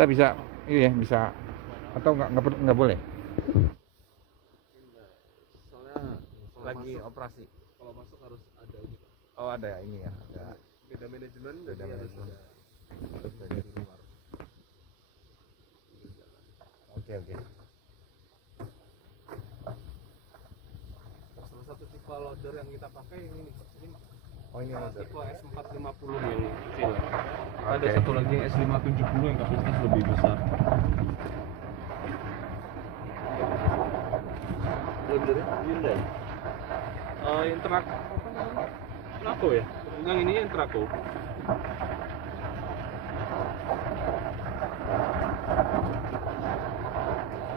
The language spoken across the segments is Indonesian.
kita bisa ini ya, bisa atau nggak boleh? Soalnya Lagi masuk, operasi. kalau masuk harus ada ini Pak. Oh, ada ini ya, ada Beda manajemen, Beda jadi harus manajemen. ada dari luar. Oke. Salah satu tipe loader yang kita pakai yang ini Pak. Ini Oh, ini ada. tipe S450 yang kecil. Ada Oke. satu lagi yang S570 yang kapasitas lebih besar. Loadernya Hyundai. Yang Traco apa namanya? Traco ya? Yang ini yang Traco.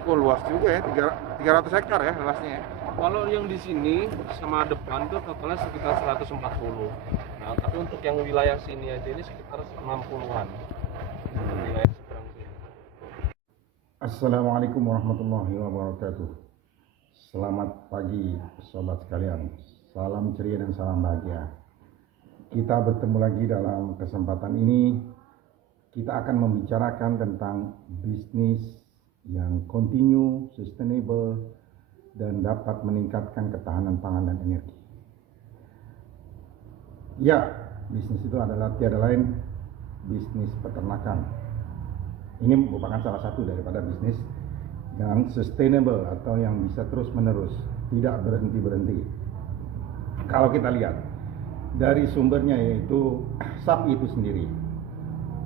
Oh, luas juga ya, 300 hektar ya luasnya ya. Kalau yang di sini sama depan tuh totalnya sekitar 140. Nah, tapi untuk yang wilayah sini aja ini sekitar 60-an. Wilayah seberang sini. Assalamualaikum warahmatullahi wabarakatuh. Selamat pagi sobat sekalian. Salam ceria dan salam bahagia. Kita bertemu lagi dalam kesempatan ini. Kita akan membicarakan tentang bisnis yang continue, sustainable, dan dapat meningkatkan ketahanan pangan dan energi. Ya, bisnis itu adalah tiada lain bisnis peternakan. Ini merupakan salah satu daripada bisnis yang sustainable atau yang bisa terus menerus, tidak berhenti-berhenti. Kalau kita lihat dari sumbernya, yaitu sapi itu sendiri.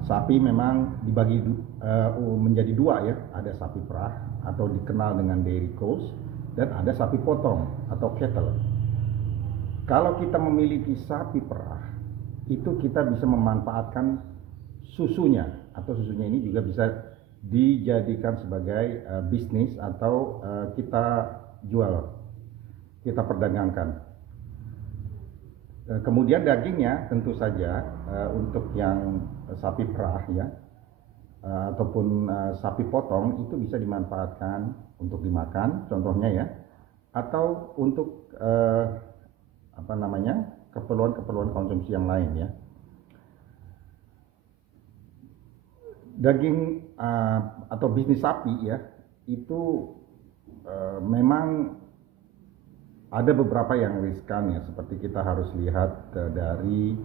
Sapi memang dibagi menjadi dua ya, ada sapi perah atau dikenal dengan dairy cows, dan ada sapi potong atau cattle. Kalau kita memiliki sapi perah, itu kita bisa memanfaatkan susunya, atau susunya ini juga bisa dijadikan sebagai bisnis atau kita jual, kita perdagangkan. Kemudian dagingnya tentu saja untuk yang sapi perah ya, ataupun sapi potong itu bisa dimanfaatkan untuk dimakan, contohnya ya, atau untuk keperluan konsumsi yang lain ya. Daging atau bisnis sapi ya, itu memang ada beberapa yang riskan ya, seperti kita harus lihat dari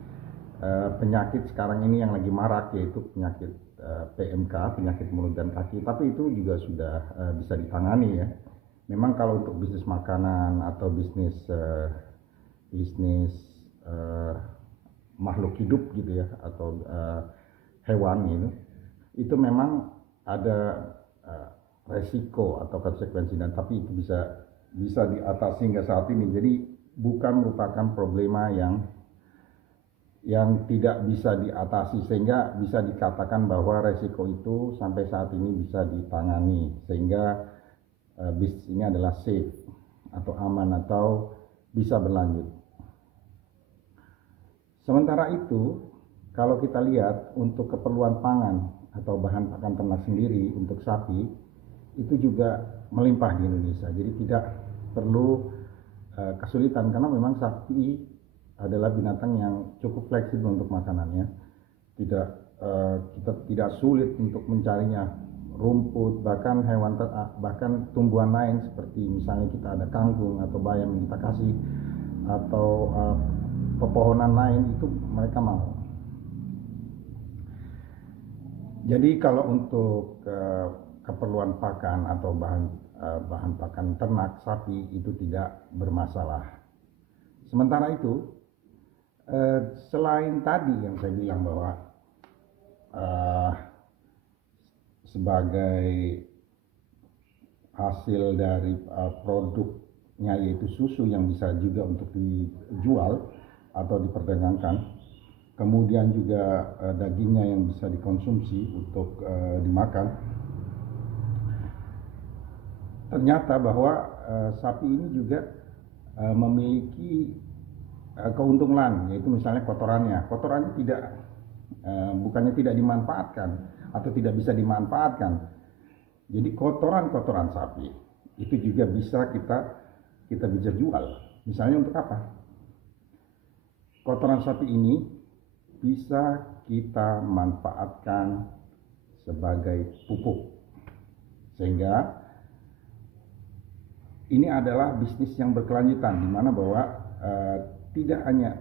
penyakit sekarang ini yang lagi marak, yaitu penyakit PMK, penyakit mulut dan kaki. Tapi itu juga sudah bisa ditangani ya. Memang kalau untuk bisnis makanan atau bisnis makhluk hidup gitu ya, atau hewan gitu, itu memang ada resiko atau konsekuensi, dan tapi itu bisa diatasi hingga saat ini. Jadi bukan merupakan problema yang tidak bisa diatasi, sehingga bisa dikatakan bahwa resiko itu sampai saat ini bisa ditangani, sehingga bisnis ini adalah safe atau aman atau bisa berlanjut. Sementara itu, kalau kita lihat untuk keperluan pangan atau bahan pakan ternak sendiri untuk sapi, itu juga melimpah di Indonesia. Jadi tidak perlu kesulitan, karena memang sapi adalah binatang yang cukup fleksibel untuk makanannya. Kita tidak sulit untuk mencarinya, rumput, bahkan bahkan tumbuhan lain seperti misalnya kita ada kangkung atau bayam yang kita kasih, atau pepohonan lain, itu mereka mau. Jadi kalau untuk keperluan pakan atau bahan pakan ternak sapi itu tidak bermasalah. Sementara itu, selain tadi yang saya bilang bahwa sebagai hasil dari produknya, yaitu susu yang bisa juga untuk dijual atau diperdagangkan, kemudian juga dagingnya yang bisa dikonsumsi untuk dimakan, ternyata bahwa sapi ini juga memiliki keuntungan, yaitu misalnya kotorannya bukannya tidak dimanfaatkan atau tidak bisa dimanfaatkan. Jadi kotoran sapi itu juga bisa kita bisa jual. Misalnya untuk apa? Kotoran sapi ini bisa kita manfaatkan sebagai pupuk. Sehingga ini adalah bisnis yang berkelanjutan, di mana bahwa tidak hanya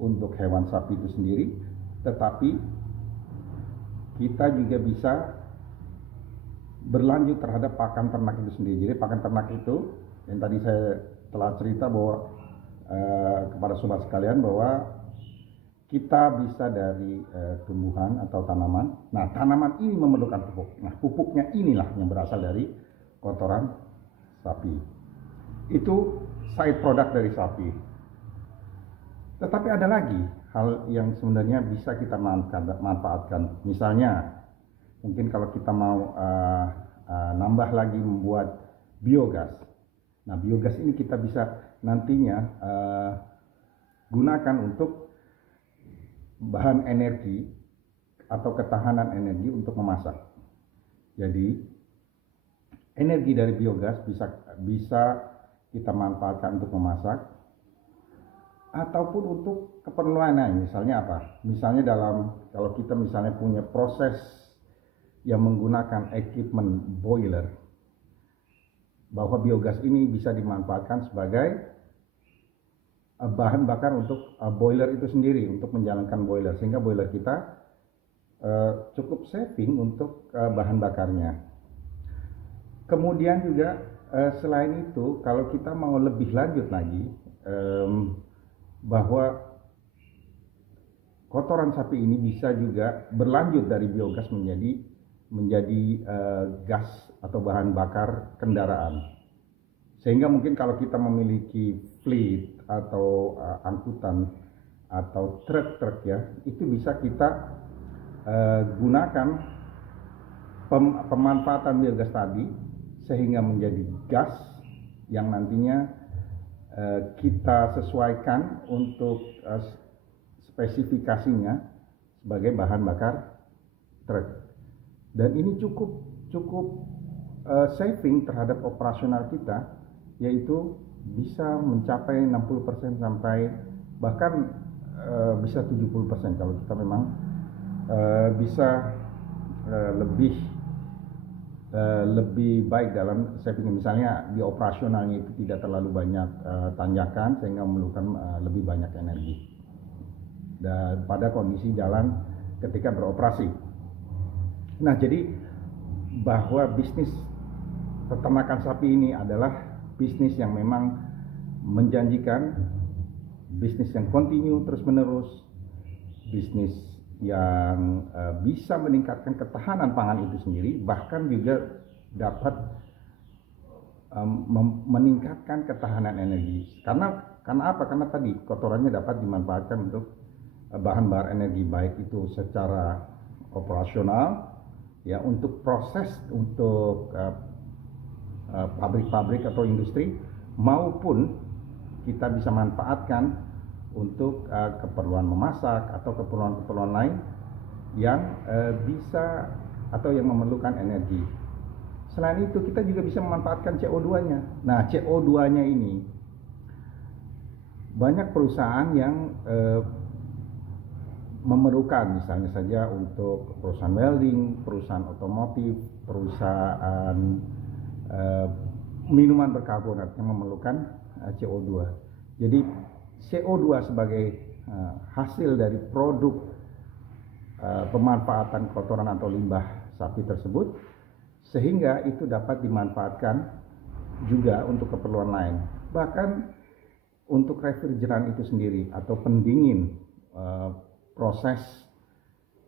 untuk hewan sapi itu sendiri, tetapi kita juga bisa berlanjut terhadap pakan ternak itu sendiri. Jadi pakan ternak itu yang tadi saya telah cerita bahwa kepada sobat sekalian bahwa kita bisa dari tumbuhan atau tanaman. Nah, tanaman ini memerlukan pupuk. Nah, pupuknya inilah yang berasal dari kotoran sapi. Itu side product dari sapi. Tetapi ada lagi hal yang sebenarnya bisa kita manfaatkan. Misalnya, mungkin kalau kita mau nambah lagi membuat biogas. Nah, biogas ini kita bisa nantinya gunakan untuk bahan energi atau ketahanan energi untuk memasak. Jadi energi dari biogas bisa kita manfaatkan untuk memasak ataupun untuk keperluan lain. Misalnya apa? Misalnya kalau kita misalnya punya proses yang menggunakan equipment boiler, bahwa biogas ini bisa dimanfaatkan sebagai bahan bakar untuk boiler itu sendiri, untuk menjalankan boiler, sehingga boiler kita cukup saving untuk bahan bakarnya. Kemudian juga selain itu, kalau kita mau lebih lanjut lagi, bahwa kotoran sapi ini bisa juga berlanjut dari biogas menjadi gas atau bahan bakar kendaraan. Sehingga mungkin kalau kita memiliki fleet atau angkutan atau truk ya, itu bisa kita gunakan pemanfaatan biogas tadi sehingga menjadi gas yang nantinya kita sesuaikan untuk spesifikasinya sebagai bahan bakar truk. Dan ini cukup saving terhadap operasional kita, yaitu bisa mencapai 60% sampai bahkan bisa 70% kalau kita memang bisa lebih baik dalam saving. Misalnya di operasionalnya itu tidak terlalu banyak tanjakan sehingga memerlukan lebih banyak energi dan pada kondisi jalan ketika beroperasi. Nah, jadi bahwa bisnis peternakan sapi ini adalah bisnis yang memang menjanjikan, bisnis yang kontinu terus-menerus, bisnis yang bisa meningkatkan ketahanan pangan itu sendiri, bahkan juga dapat meningkatkan ketahanan energi. Karena apa? Karena tadi kotorannya dapat dimanfaatkan untuk bahan bakar energi, baik itu secara operasional ya, untuk proses untuk pabrik-pabrik atau industri, maupun kita bisa manfaatkan untuk keperluan memasak atau keperluan lain yang bisa atau yang memerlukan energi. Selain itu kita juga bisa memanfaatkan CO2-nya. Nah, CO2-nya ini banyak perusahaan yang memerlukan, misalnya saja untuk perusahaan welding, perusahaan otomotif, perusahaan minuman berkarbonat yang memerlukan CO2. Jadi CO2 sebagai hasil dari produk pemanfaatan kotoran atau limbah sapi tersebut, sehingga itu dapat dimanfaatkan juga untuk keperluan lain. Bahkan untuk refrigeran itu sendiri atau pendingin proses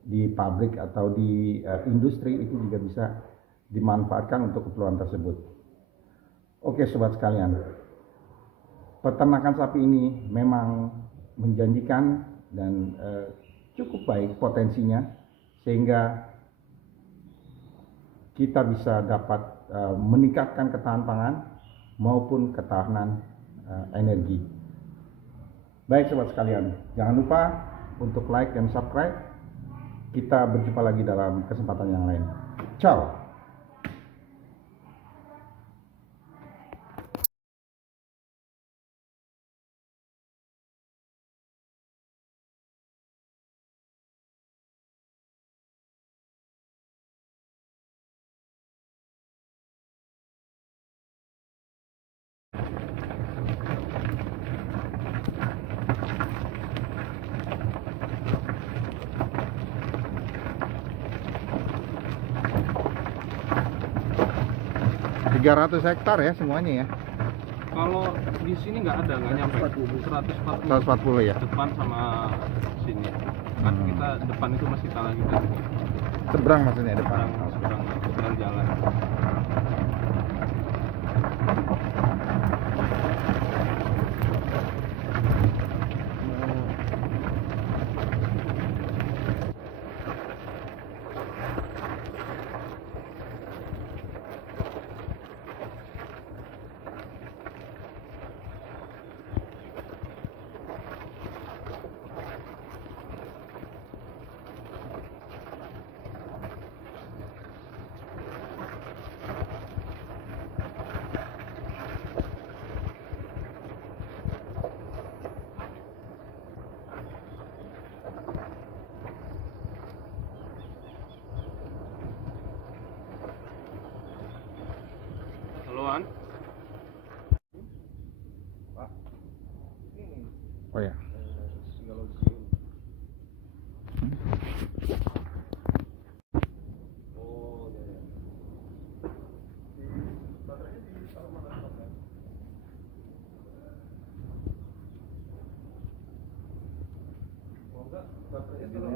di pabrik atau di industri itu juga bisa dimanfaatkan untuk keperluan tersebut. Oke sobat sekalian, peternakan sapi ini memang menjanjikan dan cukup baik potensinya, sehingga kita bisa dapat meningkatkan ketahanan pangan maupun ketahanan energi. Baik sobat sekalian, jangan lupa untuk like dan subscribe. Kita berjumpa lagi dalam kesempatan yang lain. Ciao. 300 hektar ya semuanya ya. Kalau di sini nggak ada, nggak nyampe 140. 140 ya. Depan sama sini. Kan kita depan itu masih tanah kita. Seberang maksudnya depan. Seberang jalan. Haloan. Oh ya. Baterainya kalau